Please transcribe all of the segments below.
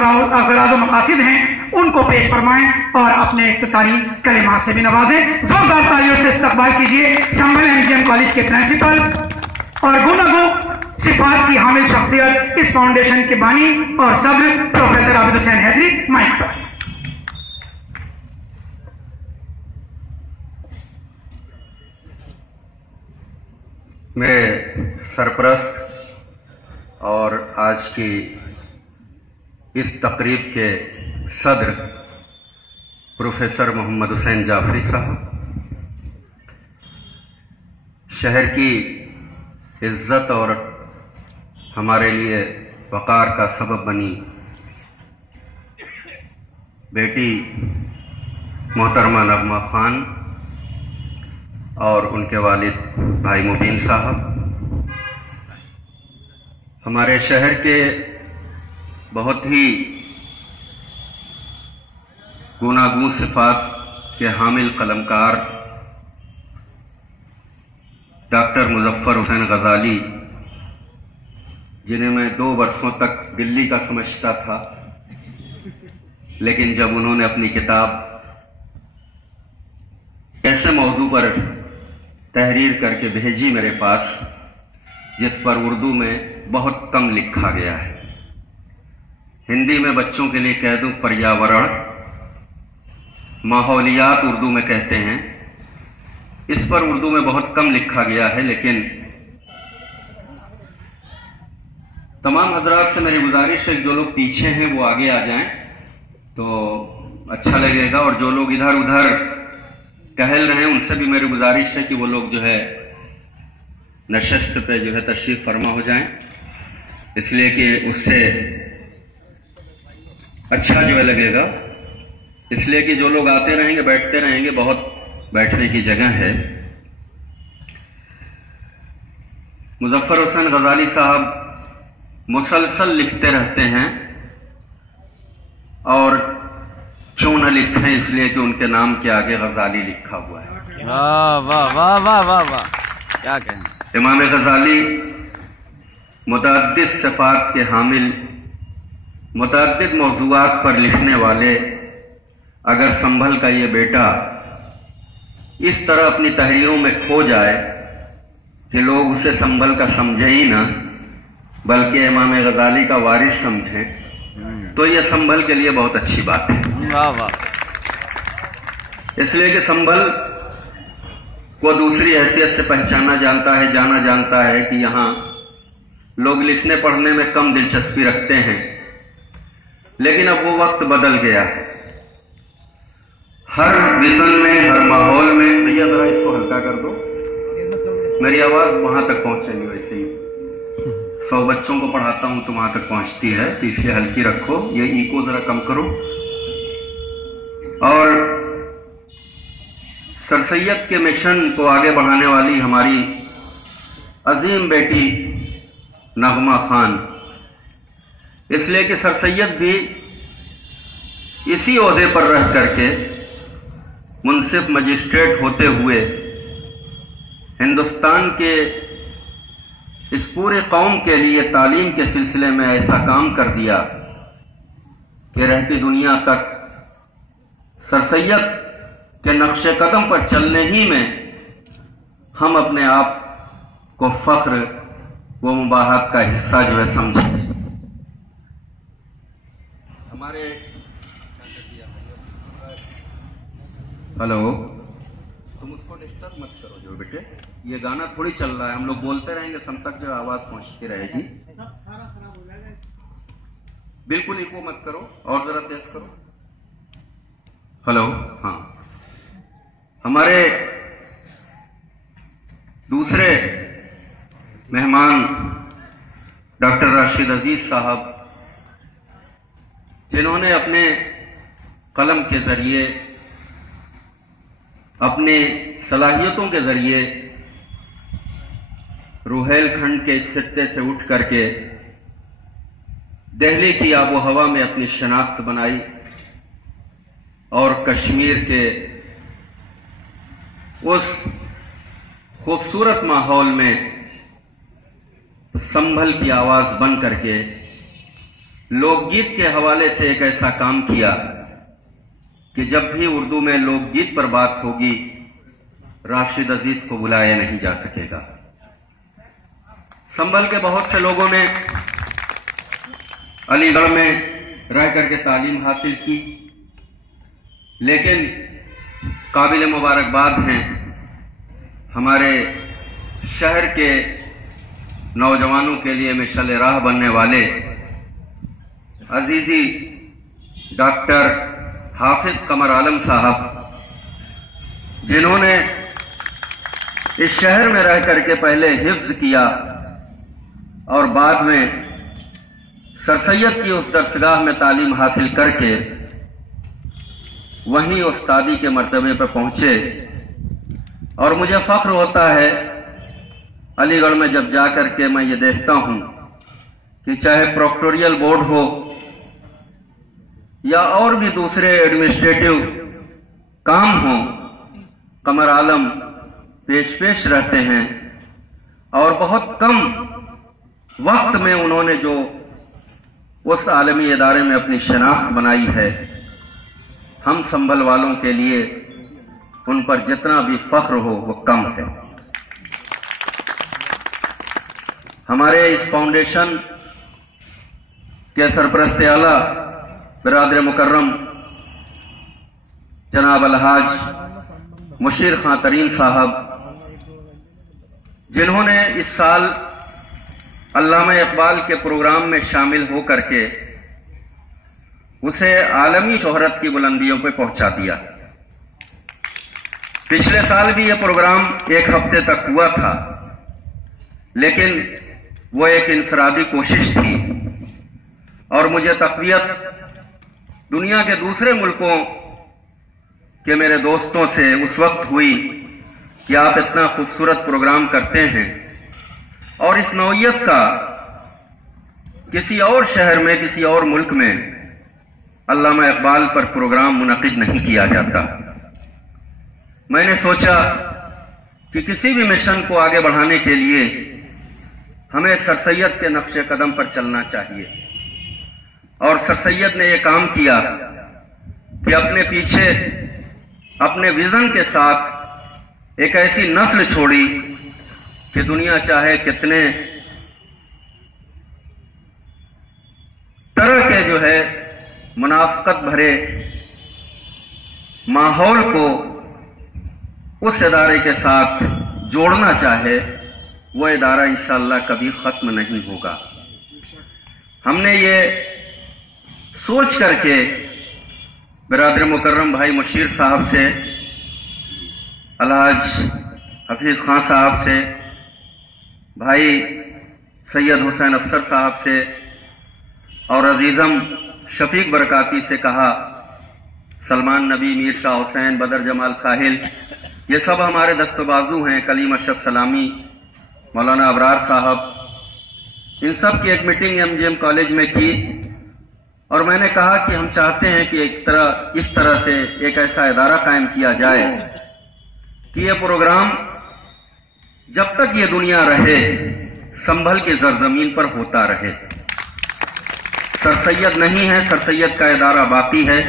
अगराज़ व मकासिद हैं उनको पेश फरमाएं और अपने इफ्तितारी कलिमात से भी नवाजें। जोरदार तालियों से इस्तकबाल कीजिए संभल एमजीएम कॉलेज के प्रिंसिपल और गुनागो सिफात की हामिल शख्सियत, इस फाउंडेशन के बानी और सदर प्रोफेसर आबिद हुसैन हैदरी, माइक पर। मेरे सरपरस्त और आज की इस तकरीब के सदर प्रोफेसर मोहम्मद हुसैन जाफरी साहब, शहर की इज्जत और हमारे लिए वक़ार का सबब बनी बेटी मोहतरमा नगमा खान और उनके वालिद भाई मुबीन साहब, हमारे शहर के बहुत ही गुनागू सिफात के हामिल कलमकार डॉक्टर मुजफ्फर हुसैन गजाली, जिन्हें मैं 2 वर्षों तक दिल्ली का समझता था, लेकिन जब उन्होंने अपनी किताब ऐसे मौजू पर तहरीर करके भेजी मेरे पास, जिस पर उर्दू में बहुत कम लिखा गया है, हिंदी में बच्चों के लिए कह दूं पर्यावरण, माहौलियात उर्दू में कहते हैं, इस पर उर्दू में बहुत कम लिखा गया है, लेकिन तमाम हजरात से मेरी गुजारिश है जो लोग पीछे हैं वो आगे आ जाएं तो अच्छा लगेगा, और जो लोग इधर उधर टहल रहे हैं उनसे भी मेरी गुजारिश है कि वो लोग जो है नशस्त पे जो है तशरीफ फरमा हो जाएं, इसलिए कि उससे अच्छा जो है लगेगा, इसलिए कि जो लोग आते रहेंगे बैठते रहेंगे, बहुत बैठने की जगह है। मुजफ्फर हुसैन गजाली साहब मुसलसल लिखते रहते हैं, और क्यों न लिखें इसलिए कि उनके नाम के आगे गजाली लिखा हुआ है। वाह वाह वाह वाह वाह वाह, क्या कहें। इमाम गजाली मुतअद्दिद सिफात के हामिल, मुतअद्दिद मौज़ूआत पर लिखने वाले, अगर संभल का ये बेटा इस तरह अपनी तहरीरों में खो जाए कि लोग उसे संभल का समझे ही ना, बल्कि इमाम गजाली का वारिस समझें, तो ये संभल के लिए बहुत अच्छी बात है। वाह वाह। इसलिए कि संभल को दूसरी हैसियत से पहचाना जाता है, जाना जाता है कि यहां लोग लिखने पढ़ने में कम दिलचस्पी रखते हैं, लेकिन अब वो वक्त बदल गया है। हर विजन में, हर माहौल में, भैया जरा इसको हल्का कर दो, मेरी आवाज वहां तक पहुंचेगी। वैसे ही 100 बच्चों को पढ़ाता हूं तो वहां तक पहुंचती है, तो इसलिए हल्की रखो, ये इको जरा कम करो। और सर सैयद के मिशन को आगे बढ़ाने वाली हमारी अजीम बेटी नगमा खान, इसलिए कि सर सैयद भी इसी ओहदे पर रह करके मुंसिफ मजिस्ट्रेट होते हुए हिंदुस्तान के इस पूरे कौम के लिए तालीम के सिलसिले में ऐसा काम कर दिया कि रहती दुनिया तक सर सैयद के नक्शे कदम पर चलने ही में हम अपने आप को फख्र व मुबाहत का हिस्सा जो है समझे। हमारे हेलो, तुम उसको डिस्टर्ब मत करो जो बेटे, ये गाना थोड़ी चल रहा है, हम लोग बोलते रहेंगे सब तक जो आवाज पहुंचती रहेगी। बिल्कुल इको मत करो, और जरा तेज करो। हेलो, हाँ। हमारे दूसरे मेहमान डॉक्टर राशिद अजीज साहब, जिन्होंने अपने कलम के जरिए, अपने सलाहियतों के जरिए रुहेलखंड के इस खित्ते से उठ करके दिल्ली की आबो हवा में अपनी शनाख्त बनाई और कश्मीर के उस खूबसूरत माहौल में संभल की आवाज बन करके لوک گیت کے حوالے سے ایک ایسا کام کیا کہ جب بھی اردو میں لوک گیت پر بات ہوگی راشد عزیز کو بلایا نہیں جا سکے گا۔ سنبھل کے بہت سے لوگوں نے علی گڑھ میں رہ کر کے تعلیم حاصل کی، لیکن قابل مبارکباد ہیں ہمارے شہر کے نوجوانوں کے لیے مشعل راہ بننے والے عزیزی ڈاکٹر حافظ قمر عالم صاحب، جنہوں نے اس شہر میں رہ کر کے پہلے حفظ کیا اور بعد میں سر سید کی اس درسگاہ میں تعلیم حاصل کر کے وہیں استادی کے مرتبے پر پہنچے، اور مجھے فخر ہوتا ہے علی گڑھ میں جب جا کر کے میں یہ دیکھتا ہوں کہ چاہے پروکٹوریل بورڈ ہو یا اور بھی دوسرے ایڈمنسٹریٹو کام ہوں، قمر عالم پیش رہتے ہیں، اور بہت کم وقت میں انہوں نے جو اس عالمی ادارے میں اپنی شناخت بنائی ہے، ہم سنبھل والوں کے لیے ان پر جتنا بھی فخر ہو وہ کم ہے۔ ہمارے اس فاؤنڈیشن کے سرپرست اعلیٰ برادر مکرم جناب الحاج مشیر خان ترین صاحب، جنہوں نے اس سال علامہ اقبال کے پروگرام میں شامل ہو کر کے اسے عالمی شہرت کی بلندیوں پہ پہنچا دیا۔ پچھلے سال بھی یہ پروگرام ایک ہفتے تک ہوا تھا، لیکن وہ ایک انفرادی کوشش تھی، اور مجھے تقویت دنیا کے دوسرے ملکوں کے میرے دوستوں سے اس وقت ہوئی کہ آپ اتنا خوبصورت پروگرام کرتے ہیں اور اس نوعیت کا کسی اور شہر میں کسی اور ملک میں علامہ اقبال پر پروگرام منعقد نہیں کیا جاتا۔ میں نے سوچا کہ کسی بھی مشن کو آگے بڑھانے کے لیے ہمیں سر سید کے نقش قدم پر چلنا چاہیے، اور سر سید نے یہ کام کیا کہ اپنے پیچھے اپنے ویژن کے ساتھ ایک ایسی نسل چھوڑی کہ دنیا چاہے کتنے طرح کے جو ہے منافقت بھرے ماحول کو اس ادارے کے ساتھ جوڑنا چاہے، وہ ادارہ انشاءاللہ کبھی ختم نہیں ہوگا۔ ہم نے یہ سوچ کر کے برادر مکرم بھائی مشیر صاحب سے، الحاج حفیظ خان صاحب سے، بھائی سید حسین افسر صاحب سے اور عزیزم شفیق برکاتی سے کہا، سلمان نبی، میر شاہ حسین، بدر جمال ساحل، یہ سب ہمارے دست بازو ہیں، کلیم اشرف سلامی، مولانا ابرار صاحب، ان سب کی ایک meeting M G M college میں کی، اور میں نے کہا کہ ہم چاہتے ہیں کہ اس طرح سے ایک ایسا ادارہ قائم کیا جائے کہ یہ پروگرام جب تک یہ دنیا رہے سنبھل کی زرزمین پر ہوتا رہے۔ سر سید نہیں ہے، سر سید کا ادارہ باقی ہے،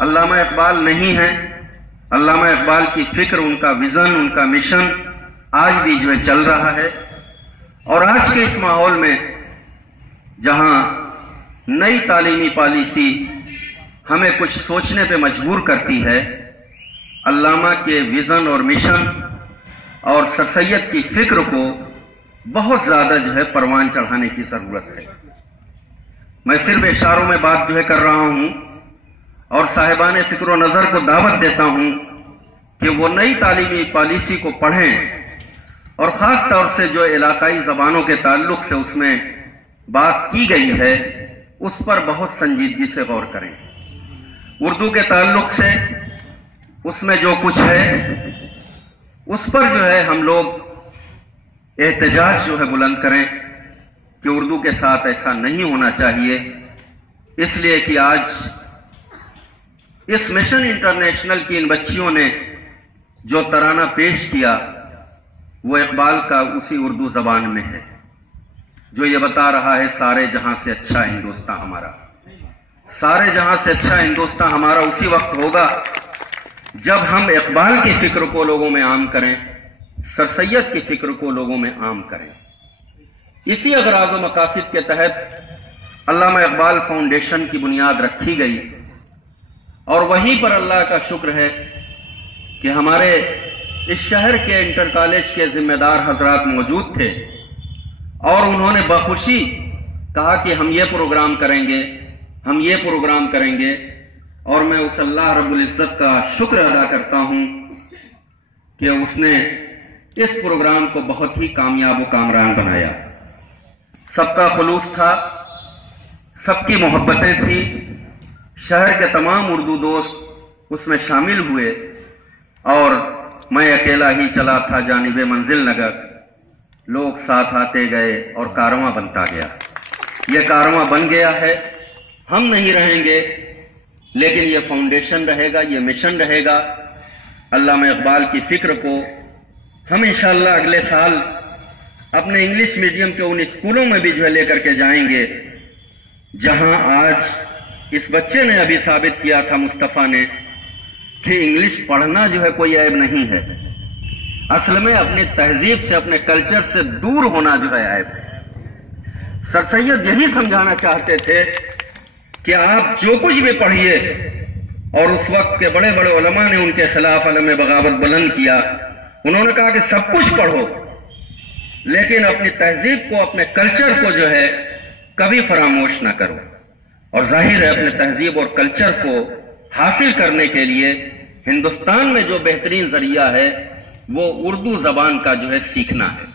علامہ اقبال نہیں ہے، علامہ اقبال کی فکر، ان کا ویژن، ان کا مشن آج بھی جو چل رہا ہے، اور آج کے اس ماحول میں جہاں نئی تعلیمی پالیسی ہمیں کچھ سوچنے پہ مجبور کرتی ہے، علامہ کے ویژن اور مشن اور سر سید کی فکر کو بہت زیادہ جو ہے پروان چڑھانے کی ضرورت ہے۔ میں صرف اشاروں میں بات جو ہے کر رہا ہوں، اور صاحبان فکر و نظر کو دعوت دیتا ہوں کہ وہ نئی تعلیمی پالیسی کو پڑھیں، اور خاص طور سے جو علاقائی زبانوں کے تعلق سے اس میں بات کی گئی ہے اس پر بہت سنجیدگی سے غور کریں۔ اردو کے تعلق سے اس میں جو کچھ ہے اس پر جو ہے ہم لوگ احتجاج جو ہے بلند کریں کہ اردو کے ساتھ ایسا نہیں ہونا چاہیے، اس لیے کہ آج اس مشن انٹرنیشنل کی ان بچیوں نے جو ترانہ پیش کیا وہ اقبال کا اسی اردو زبان میں ہے۔ जो ये बता रहा है सारे जहां से अच्छा हिंदुस्तान हमारा। सारे जहां से अच्छा हिंदुस्तान हमारा उसी वक्त होगा जब हम इकबाल की फिक्र को लोगों में आम करें, सर सैयद की फिक्र को लोगों में आम करें। इसी अगराज़ व मकासिद के तहत अल्लामा इकबाल फाउंडेशन की बुनियाद रखी गई और वहीं पर अल्लाह का शुक्र है कि हमारे इस शहर के इंटर कॉलेज के जिम्मेदार हजरात मौजूद थे और उन्होंने बखुशी कहा कि हम ये प्रोग्राम करेंगे, हम ये प्रोग्राम करेंगे। और मैं उस अल्लाह रब्बुल इज्जत का शुक्र अदा करता हूं कि उसने इस प्रोग्राम को बहुत ही कामयाब व कामरान बनाया। सबका खुलूस था, सबकी मोहब्बतें थी, शहर के तमाम उर्दू दोस्त उसमें शामिल हुए और मैं अकेला ही चला था जानिबे मंजिल नगर। लोग साथ आते गए और कारवां बनता गया। ये कारवां बन गया है, हम नहीं रहेंगे लेकिन ये फाउंडेशन रहेगा, ये मिशन रहेगा। अल्लामा इकबाल की फिक्र को हम इंशाअल्लाह अगले साल अपने इंग्लिश मीडियम के उन स्कूलों में भी जो है लेकर के जाएंगे जहां आज इस बच्चे ने अभी साबित किया था, मुस्तफा ने, कि इंग्लिश पढ़ना जो है कोई ऐब नहीं है। असल में अपनी तहजीब से, अपने कल्चर से दूर होना जो है ऐब है। सर सैयद यही समझाना चाहते थे कि आप जो कुछ भी पढ़िए, और उस वक्त के बड़े बड़े उलमा ने उनके खिलाफ अलम बगावत बुलंद किया। उन्होंने कहा कि सब कुछ पढ़ो लेकिन अपनी तहजीब को, अपने कल्चर को जो है कभी फरामोश ना करो। और जाहिर है अपने तहजीब और कल्चर को हासिल करने के लिए हिंदुस्तान में जो बेहतरीन जरिया है वो उर्दू जबान का जो है सीखना है।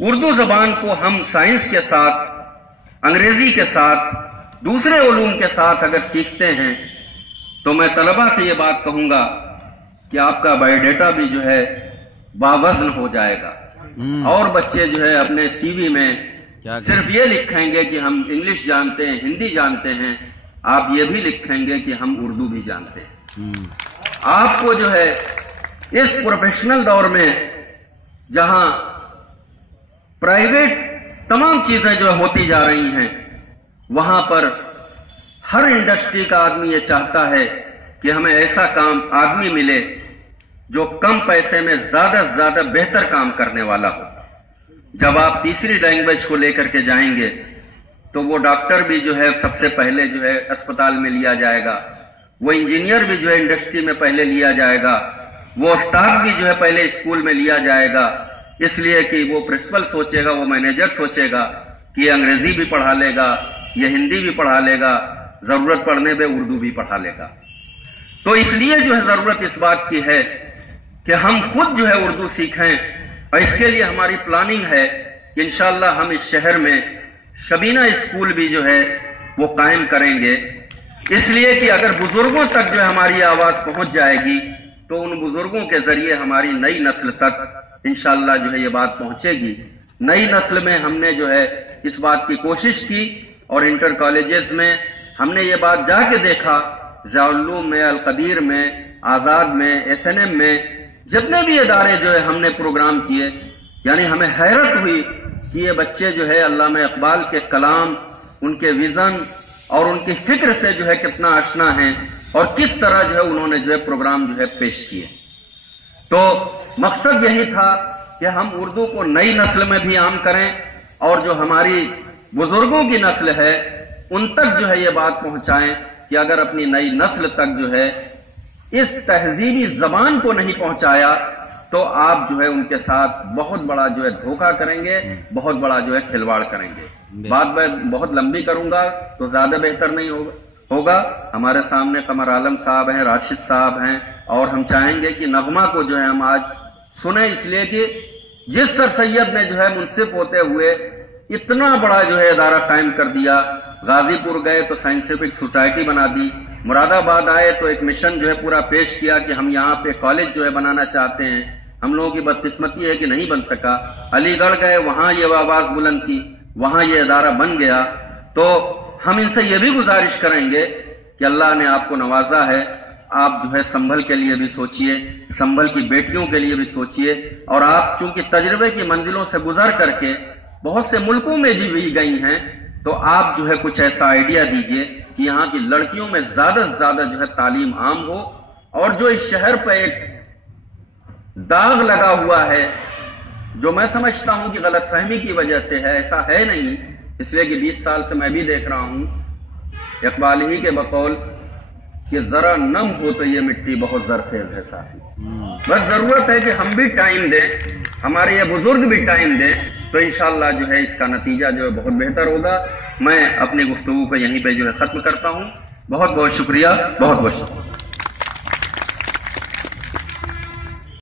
उर्दू जबान को हम साइंस के साथ, अंग्रेजी के साथ, दूसरे उलूम के साथ अगर सीखते हैं तो मैं तलबा से ये बात कहूंगा कि आपका बायोडेटा भी जो है बावजन हो जाएगा और बच्चे जो है अपने सीवी में सिर्फ ये लिखेंगे कि हम इंग्लिश जानते हैं, हिंदी जानते हैं। आप ये भी लिखेंगे कि हम उर्दू भी जानते हैं। आपको जो है इस प्रोफेशनल दौर में जहां प्राइवेट तमाम चीजें जो होती जा रही हैं, वहां पर हर इंडस्ट्री का आदमी ये चाहता है कि हमें ऐसा काम आदमी मिले जो कम पैसे में ज्यादा से ज्यादा बेहतर काम करने वाला हो। जब आप तीसरी लैंग्वेज को लेकर के जाएंगे तो वो डॉक्टर भी जो है सबसे पहले जो है अस्पताल में लिया जाएगा, वो इंजीनियर भी जो है इंडस्ट्री में पहले लिया जाएगा, वो स्टाफ भी जो है पहले स्कूल में लिया जाएगा। इसलिए कि वो प्रिंसिपल सोचेगा, वो मैनेजर सोचेगा कि ये अंग्रेजी भी पढ़ा लेगा, ये हिंदी भी पढ़ा लेगा, जरूरत पड़ने पे उर्दू भी पढ़ा लेगा। तो इसलिए जो है जरूरत इस बात की है कि हम खुद जो है उर्दू सीखें और इसके लिए हमारी प्लानिंग है कि इंशाअल्लाह हम इस शहर में शबीना स्कूल भी जो है वो कायम करेंगे। इसलिए कि अगर बुजुर्गों तक जो है हमारी आवाज पहुंच जाएगी तो उन बुजुर्गों के जरिए हमारी नई नस्ल तक इंशाअल्लाह जो है ये बात पहुंचेगी। नई नस्ल में हमने जो है इस बात की कोशिश की और इंटर कॉलेजेस में हमने ये बात जाके देखा, ज़ियाउल-उलूम में, अल-कदीर में, आजाद में, एसएनएम में, जितने भी इदारे जो है हमने प्रोग्राम किए, यानी हमें हैरत हुई कि ये बच्चे जो है अल्लामा इकबाल के कलाम, उनके विजन और उनकी फिक्र से जो है कितना आशना है और किस तरह जो है उन्होंने जो है प्रोग्राम जो है पेश किए। तो मकसद यही था कि हम उर्दू को नई नस्ल में भी आम करें और जो हमारी बुजुर्गों की नस्ल है उन तक जो है ये बात पहुंचाएं कि अगर अपनी नई नस्ल तक जो है इस तहजीबी जबान को नहीं पहुंचाया तो आप जो है उनके साथ बहुत बड़ा जो है धोखा करेंगे, बहुत बड़ा जो है खिलवाड़ करेंगे। बात मैं बहुत लंबी करूंगा तो ज्यादा बेहतर नहीं होगा। हमारे सामने कमर आलम साहब हैं, राशिद साहब हैं और हम चाहेंगे कि नगमा को जो है हम आज सुने, इसलिए कि जिस सर सैयद ने जो है मुंसिफ होते हुए इतना बड़ा जो है इदारा कायम कर दिया, गाजीपुर गए तो साइंटिफिक सोसाइटी बना दी, मुरादाबाद आए तो एक मिशन जो है पूरा पेश किया कि हम यहाँ पे कॉलेज जो है बनाना चाहते हैं। हम लोगों की बदकिस्मती है कि नहीं बन सका। अलीगढ़ गए, वहां ये आवाज बुलंद की, वहां ये इदारा बन गया। तो हम इनसे ये भी गुजारिश करेंगे कि अल्लाह ने आपको नवाजा है, आप जो है संभल के लिए भी सोचिए, संभल की बेटियों के लिए भी सोचिए और आप चूंकि तजर्बे की मंजिलों से गुजर करके بہت سے ملکوں میں بھی گئی ہیں، تو آپ جو ہے کچھ ایسا آئیڈیا دیجئے کہ یہاں کی لڑکیوں میں زیادہ سے زیادہ جو ہے تعلیم عام ہو، اور جو اس شہر پہ ایک داغ لگا ہوا ہے جو میں سمجھتا ہوں کہ غلط فہمی کی وجہ سے ہے، ایسا ہے نہیں، اس لیے کہ 20 سال سے میں بھی دیکھ رہا ہوں، اقبال ہی کے بقول کہ ذرا نم ہو تو یہ مٹی بہت زرخیز ہے صاحب۔ بس ضرورت ہے کہ ہم بھی ٹائم دیں، ہمارے یہ بزرگ بھی ٹائم دیں، تو انشاءاللہ جو ہے اس کا نتیجہ جو ہے بہت بہتر ہوگا۔ میں اپنی گفتگو کو یہیں پہ جو ہے ختم کرتا ہوں۔ بہت بہت شکریہ، بہت بہت شکریہ۔